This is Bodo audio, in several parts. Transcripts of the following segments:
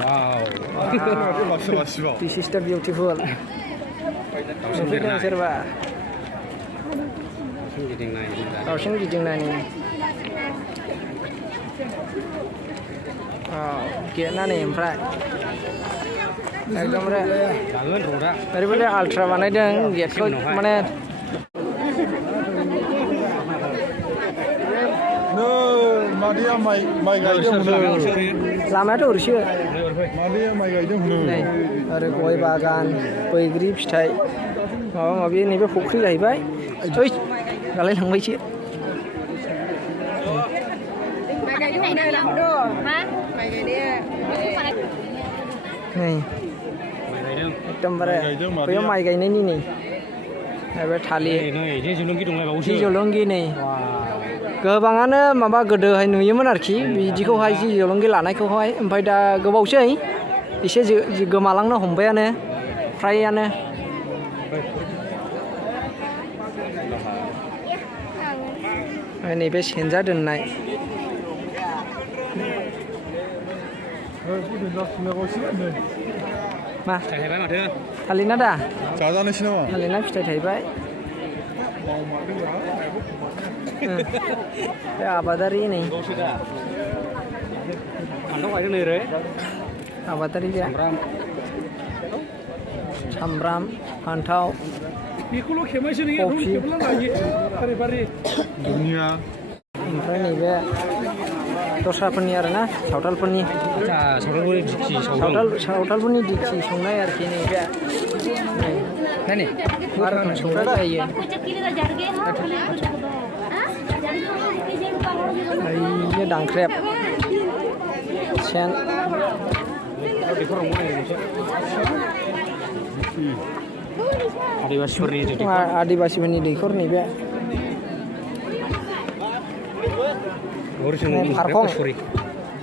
Wow. This is the beautiful. Serba. Dausing गिदिंनायनि. गेटनानै ओमफ्राय एकदमबारे ओरैबायदि आल्ट्रा बानायदों गेटखौ माने मादैया माइ गायदों लामायाथ' ओरैसो मादैया माइ गायदों नै आरो गय बागान बैग्रि फिथाइ माबा माबि नैबे फुख्रि जाहैबाय ओइ गालाय लांबायसो नै एकदमबारे बैयाव माइ गायनायनि नै बे थालिर जि जलंगि नै गोबाङानो माबा गोदोहाय नुयोमोन आरोखि बिदिखौहाय जि जलंगि लानायखौहाय ओमफ्राय दा गोबावसै एसे गोमालांनो हमबायानो फ्रायानो नैबे सेनजा दोननाय मा थालिरना दा जाजानोसै नामा थालिरना फिथाइ थायबाय बे आबादारि नै आबादारि बे सामब्राम फान्थाव कफि ओमफ्राय नैबे दस्राफोरनि आरोना सावथालफोरनि सावथालफोरनि दिखि संनाय आरोखि नैबे मा रोखोम संनाय जायो ओरैनो दांख्रेब सेन आदिबासिफोरनि दैखर नैबे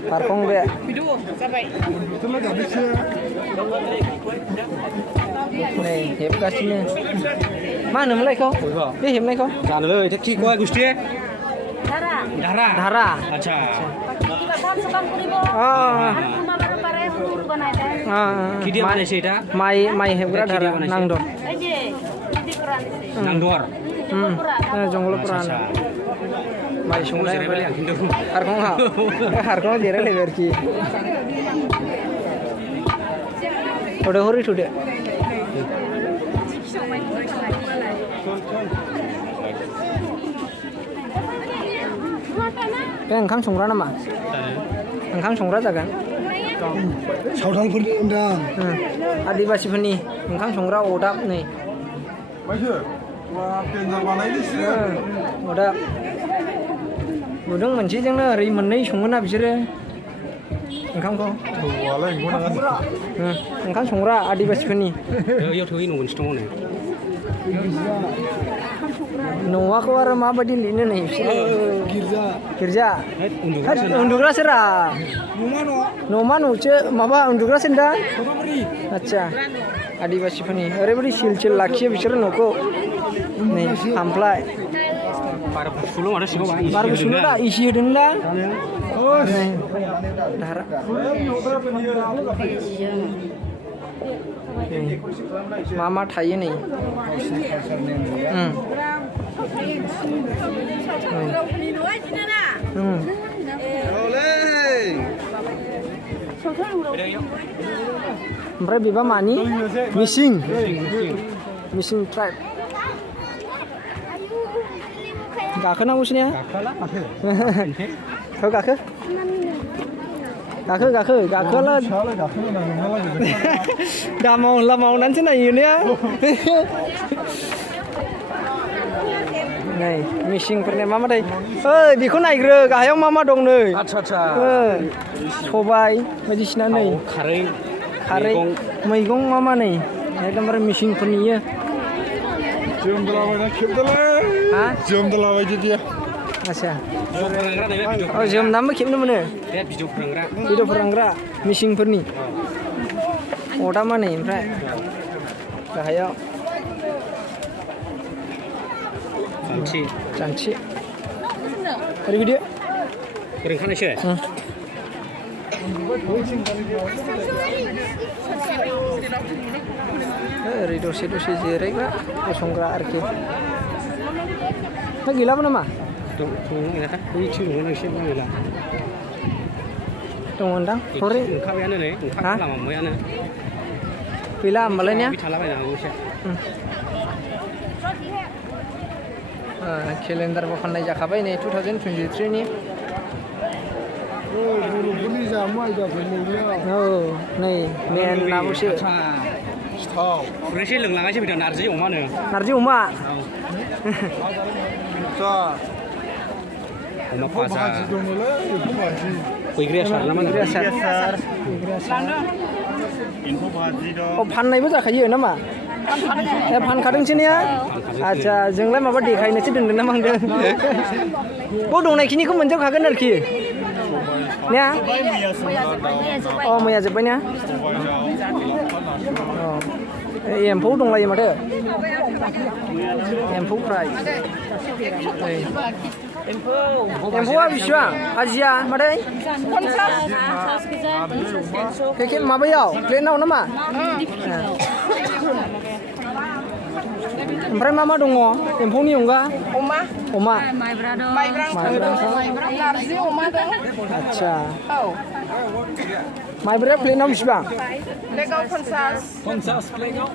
फारखं बे नै हेबगासिनो मा होनोमोनलाय बेखौ बे हेबनायखौ धारा अच्छा माइ हेबग्रा धारा नांदर जंगलपुरा माइ संनाय हारखङाव जिरायलायबाय आरोखि थ'दो हरै थ'दो बे ओंखाम संग्रा नामा ओंखाम संग्रा जागोन सावथालफोरनि होनदां आदिबासिफोरनि ओंखाम संग्रा अदाब नै अदाब गुदुं मोनसेजोंनो ओरै मोननै सङोना बिसोरो ओंखामखौ ओंखाम संग्रा आदिबासिफोरनि न'आखौ आरो माबायदि लिरनो नै बिसोरो गिर्जा उन्दुग्रासो रा न'मा न'सो माबा उन्दुग्रासो दा आदसा आदिबासिफोरनि ओरैबायदि सिल सिल लाखियो बिसोरो न'खौ नै खामफ्लाय बार गुसुनो दा एसि होदों दा मा थायो नै ओमफ्राय बेबा मानि मिसिं ट्राइब गाखोनांगौसो ने गाखोआला दा मावनानैसो नायो ने नै मिसिंफोरनि मा थायो ओइ बेखौ नायग्रो गाहायाव मा दं नै सबाय बायदिसिना नै खारै मैगं मा नै एकदमबारे मिसिंफोरनि आच्छा जोमनानैबो खेबनो मोनो भिडिअ फोरांग्रा मिसिंफोरनि अदामा नै ओमफ्राय गाहायाव जानथि ओरै बिदि ओरै दसे दसे जिरायग्रा गसंग्रा आरोखि दा गैलाबो नामा दंमोनदां हरै गैला होमबालाय ने केलेन्डारबो फाननाय जाखाबाय नै 2023 नि बर'फोरनि जामुं आयदाफोर औ नै मेन नाबोसो खुरैसे लोंलांगासिनो फैदों नारजि अमानो नारजि अमा अमा फाजा दङलै एम्फौ भाजि बैग्रि आसार नामा बैग्रि आसार एम्फौ भाजि दं अ फाननायबो जाखायो नामा ए फानखादोंसो ने आदसा जोंलाय माबा देखायनोसो दोनदों ना मांदों बाव दंनायखिनिखौ मोनजोबखागोन आरोखि ने अ मैया जोब्बाय ने एम्फौ दंलायो माथो एम्फौ फ्राय एम्फौआ बेसेबां हाजिया मादै पेकेट माबायाव प्लेनाव नामा ओमफ्राय मा दङ एम्फौनि अनगा अमा माइब्रा दं माइब्रा नारजि अमा दं आदसा माइब्राया प्लेनाव बेसेबां प्लेगाव 50 प्लेगाव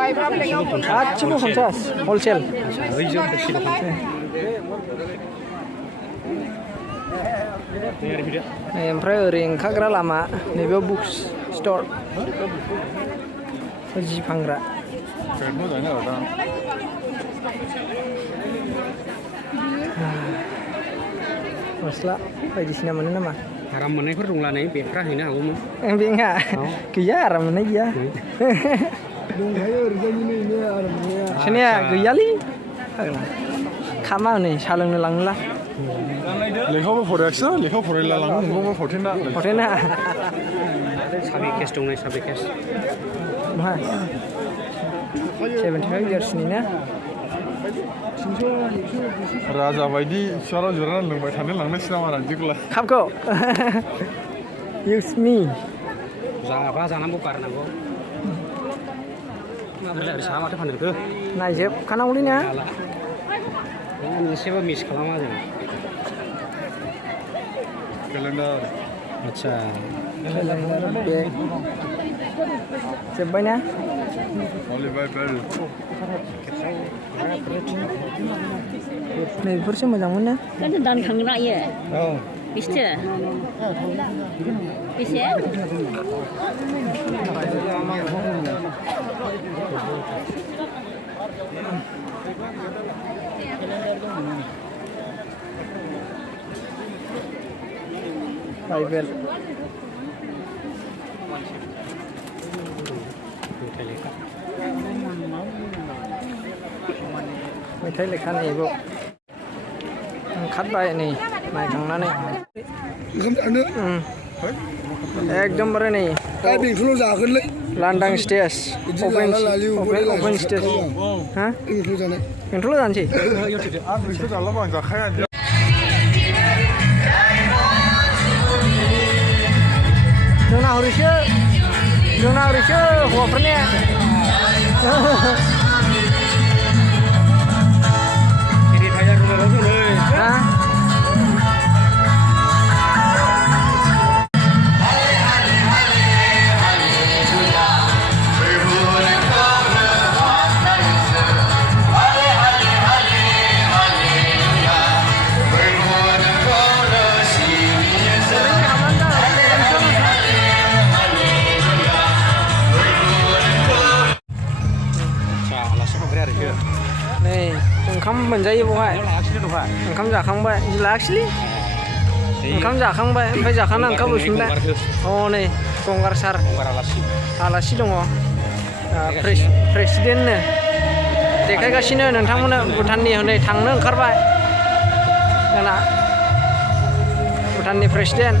माइब्रा प्लेगाव 50 गासिबो 50 हलसेल ओमफ्राय ओरै ओंखारग्रा लामा नैबेयाव बुक्स स्ट'र जि फानग्रा गस्ला बायदिसिना मोनो नामा आराम मोननायफोर दंला नै बेफ्रा हैनो हागौमोन बेहा गैया आराम मोननाय गैया दंखायो ओरैजायनिनो आराम मोननाया सोरनिया गैयालै खामा नै साहा लोंनो लांनोला लेखाबो फरायाखिसै लेखा फरायला लाङो नोंखौबो हटेना साबि केस दं नै साबि केस मा 75 इयार्सनि ना राजा बायदि सियाराव जिरायनानै लोंबाय थानो लांनोसै नामा रानदिखौलाय कापखौ इउस मी जाबा जानांगौ गारनांगौ ओरै साहा माथो फानदोंखो नायजोबखानांगौलै ना मोनसेबो मिस खालामा जों केलेन्डार आदसा बेग जोब्बाय ना नै बेफोरसो मोजांमोन ना दानखांनो लायो औ बेसे बाइबेल मेथाइ लेखा नै बाव ओंखारबाय नै नायखांनानै ओंखाम जानो एकदमबारे नै दा बेंथलाव जागोनलै लांदां स्टेज अपेन स्टेज हा बेंथलाव जानाय बेंथलाव जानोसै आं बेखौ जालाबा आं जाखाया जोंना हरैसो हौवाफोरनिया नै ओंखाम मोनजायो बेवहाय ओंखाम जाखांबाय लाखिलै ओंखाम जाखांबाय ओमफ्राय जाखांना ओंखारबोफिनबाय अ नै गंगार सार आलासि दङ प्रेसिडेन्टनो देखायगासिनो नोंथांमोननो भुटाननि हनै थांनो ओंखारबाय जोंना भुटाननि प्रेसिडेन्ट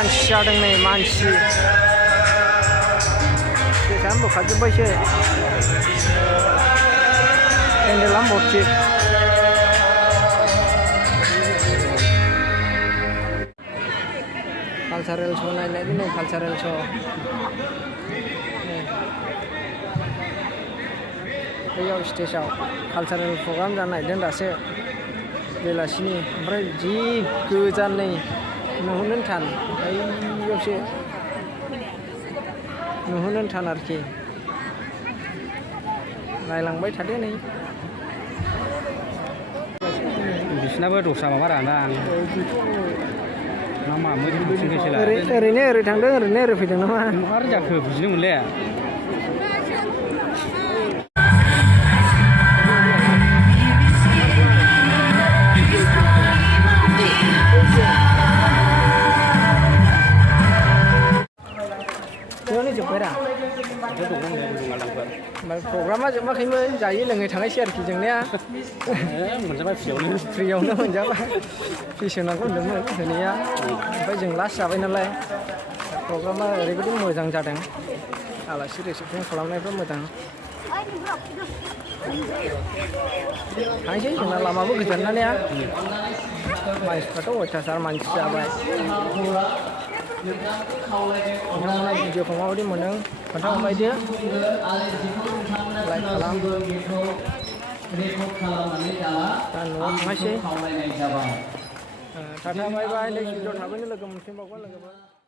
मानसि जादों नै मानसि स्टेजआनो बोखारजोब्बायसो पेन्डेला भर्ति कालचारेल श' नायनाय दिनै कालचारेल श' बैयाव स्टेजाव कालचारेल प्रग्राम जानो नागिरदों दासो बेलासिनि ओमफ्राय जि गोजान नै नुहुरनो थान बैयावसो नुहुरनो थान आरोखि नायलांबाय थादो नै बिसिनाबो दस्रा माबा रादां मा मा मोजां ओरैनो ओरै थांदों ओरैनो ओरै फैदों नामा मारै जाखो बुजिनो मोनले बेयावनो जोब्बायरा प्रग्रामा जोबाखैमोन जायै लोङै थांनायसै आरोखि जोंनिया मोनजाबाय फ्रियावनो मोनजाबाय फिस होनांगौ होनदोंमोन होनाया ओमफ्राय जों लास्ट जाबाय नालाय प्रग्रामा ओरैबायदि मोजां जादों आलासि रिसेपसन खालामनायफ्रा मोजां थांसै जोंना लामाबो गोजान नालाय मानसिफ्राथ' अयथासार मानसि जाबाय नोंथांमोना भिडिअखौ माबायदि मोनो खोन्थाहरबाय दे लाइक खालाम दा न'आव थांनायसै टाटा बाय बाय नेक्स्ट भिडिअ थाबैनो लोगो मोनफिनबावगोन लोगोफोर